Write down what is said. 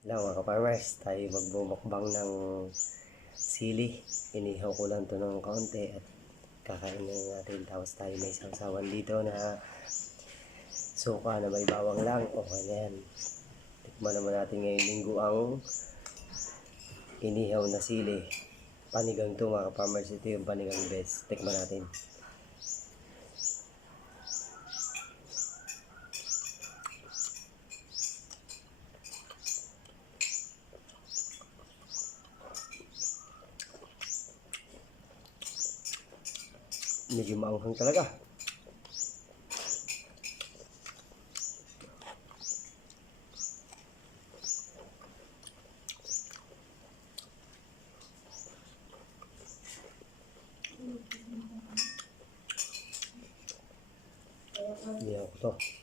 Hello mga ka-farmers, tayo magbumukbang ng sili. Inihaw ko lang ito ng kaunti at kakain na natin. Tapos tayo may sawsawan dito na suka na may bawang lang. Okay na yan. Tikman naman natin ngayong linggo ang inihaw na sili. Panigang ito mga ka-farmers, ito yung panigang best. Tikman natin. Medyo maanghang talaga. Hindi ako to.